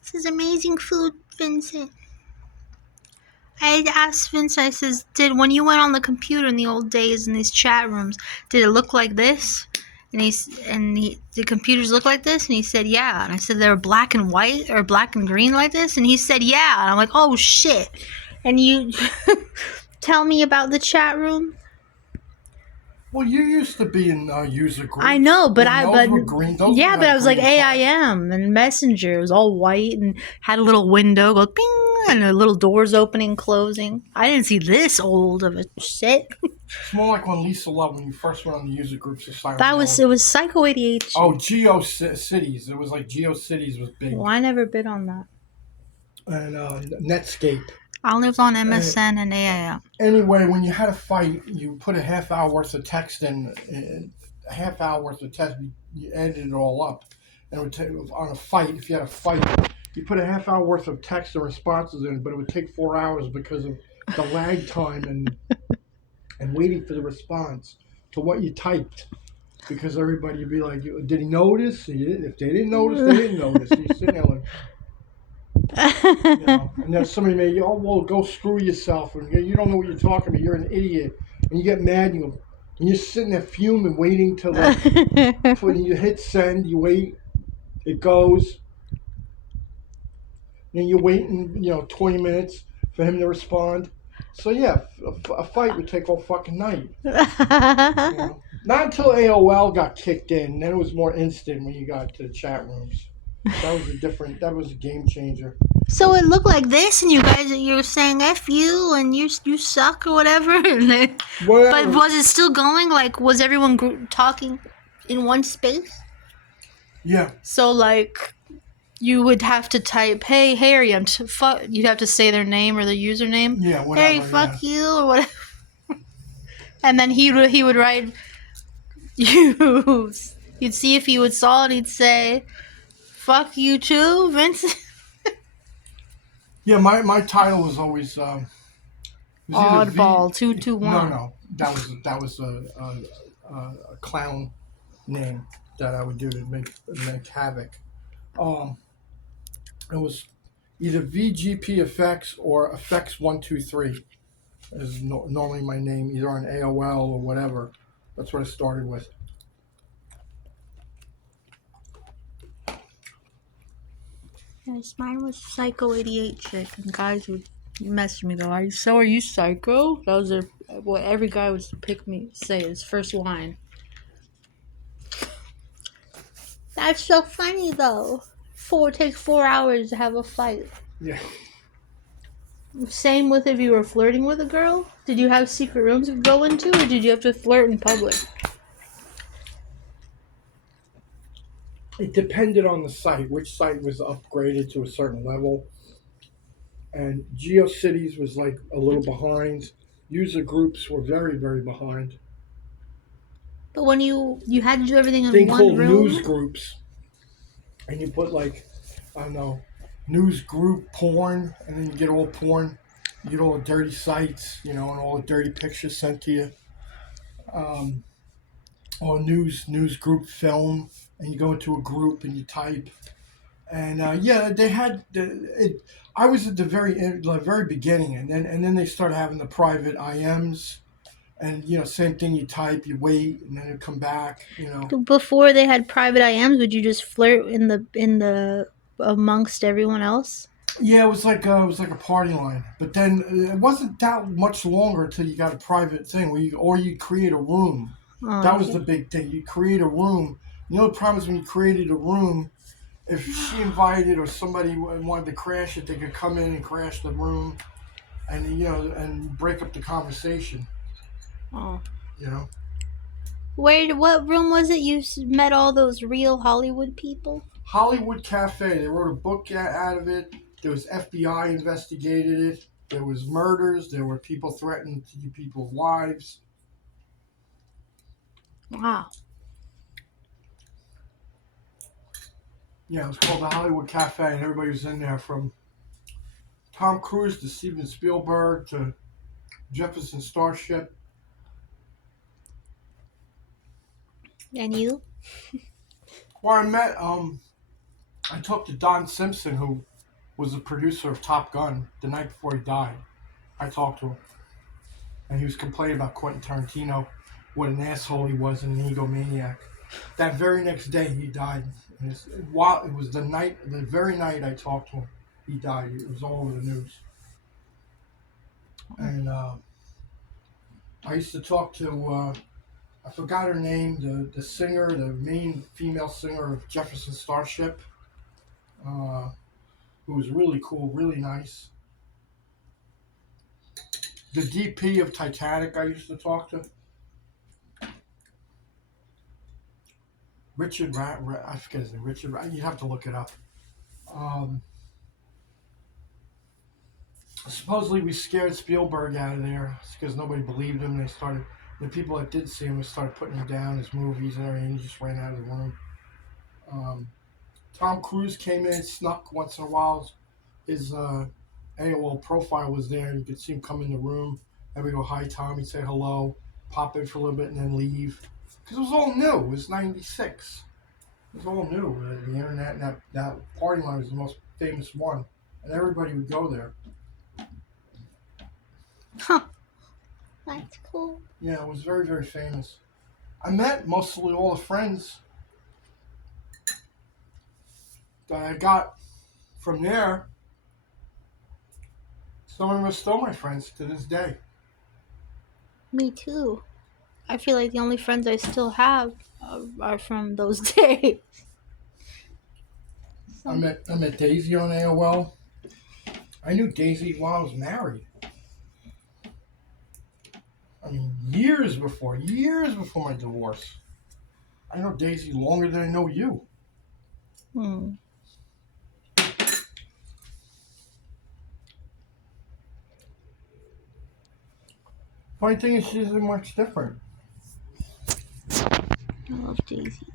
This is amazing food, Vincent. I asked Vincent, I says, when you went on the computer in the old days in these chat rooms, did it look like this? The computers look like this? And he said, yeah. And I said, they're black and white or black and green like this? And he said, yeah. And I'm like, oh shit. And you tell me about the chat room? Well, you used to be in user groups. I know, but those were green. Those yeah, were but I was like green fonts. AIM and Messenger. It was all white and had a little window go ping and the little doors opening, closing. I didn't see this old of a shit. It's more like when Lisa Love, when you first went on the user groups of Silent It was Psycho 88. Oh, GeoCities. It was like GeoCities was big. Well, I never bid on that. And Netscape. I lived on MSN and AIM. Anyway, when you had a fight, you put a half hour worth of text in. A half hour worth of text, you edited it all up. And it would take, on a fight, if you had a fight, you put a half hour worth of text and responses in, but it would take 4 hours because of the lag time and waiting for the response to what you typed. Because everybody would be like, did he notice? If they didn't notice, they didn't notice. And you're sitting there like, and then somebody may, oh, well, go screw yourself. And you don't know what you're talking about. You're an idiot. And you get mad. And you're sitting there fuming, waiting till when you hit send, you wait. It goes. And you're waiting, 20 minutes for him to respond. So, yeah, a fight would take all fucking night. Not until AOL got kicked in. Then it was more instant when you got to the chat rooms. That was a game changer. So it looked like this, and you were saying F you, and you suck or whatever. But was it still going? Like, was everyone talking in one space? Yeah. So, like, you would have to type, hey, Harry, you'd have to say their name or their username. Yeah, whatever. Harry, fuck you, or whatever. And then he would write, you'd see if he would saw it, he'd say, fuck you too, Vincent. Yeah, my title was always Oddball 221. No, that was a clown name that I would do to make havoc. It was either VGP Effects or Effects123 is normally my name, either on AOL or whatever. That's what I started with. Yes, mine was Psycho 88 chick, and guys would message me though. Are you psycho? Those are what every guy would say his first line. That's so funny though. It takes 4 hours to have a fight. Yeah. Same with if you were flirting with a girl. Did you have secret rooms to go into, or did you have to flirt in public? It depended on the site, which site was upgraded to a certain level. And GeoCities was like a little behind. User groups were very, very behind. But when you had to do everything in Thing one called room? news groups. And you put like, I don't know, news group porn, and then you get all porn. You get all the dirty sites, and all the dirty pictures sent to you. Or news group film, and you go into a group and you type. And they had it. I was at the very beginning, and then they started having the private IMs, and same thing. You type, you wait, and then it come back. Before they had private IMs, would you just flirt in the amongst everyone else? Yeah, it was like a party line, but then it wasn't that much longer until you got a private thing where you create a room. Oh, that was the big thing. You create a room. The problem is when you created a room, if she invited or somebody wanted to crash it, they could come in and crash the room, and and break up the conversation. Oh. What room was it you met all those real Hollywood people? Hollywood Cafe. They wrote a book out of it. There was FBI investigated it. There was murders. There were people threatening people's lives. Wow. Yeah, it was called the Hollywood Cafe, and everybody was in there from Tom Cruise to Steven Spielberg to Jefferson Starship. And you? Well, I met I talked to Don Simpson, who was the producer of Top Gun, the night before he died. I talked to him, and he was complaining about Quentin Tarantino, what an asshole he was and an egomaniac. That very next day, he died. And it was the very night I talked to him, he died. It was all over the news. And I used to talk to, I forgot her name, the singer, the main female singer of Jefferson Starship, who was really cool, really nice. The DP of Titanic I used to talk to. Richard I forget his name. Richard, you'd have to look it up. Supposedly we scared Spielberg out of there because nobody believed him. The people that did see him started putting him down, his movies and everything. He just ran out of the room. Tom Cruise came in, snuck once in a while. His AOL profile was there. You could see him come in the room. And we go, hi, Tom. He'd say hello, pop in for a little bit, and then leave. Because it was all new. It was 96. It was all new. The internet and that party line was the most famous one. And everybody would go there. Huh. That's cool. Yeah, it was very, very famous. I met mostly all the friends that I got from there. Some of them are still my friends to this day. Me too. I feel like the only friends I still have are from those days. I met Daisy on AOL. I knew Daisy while I was married. I mean, years before my divorce. I know Daisy longer than I know you. Funny thing is, she isn't much different. I love Daisy.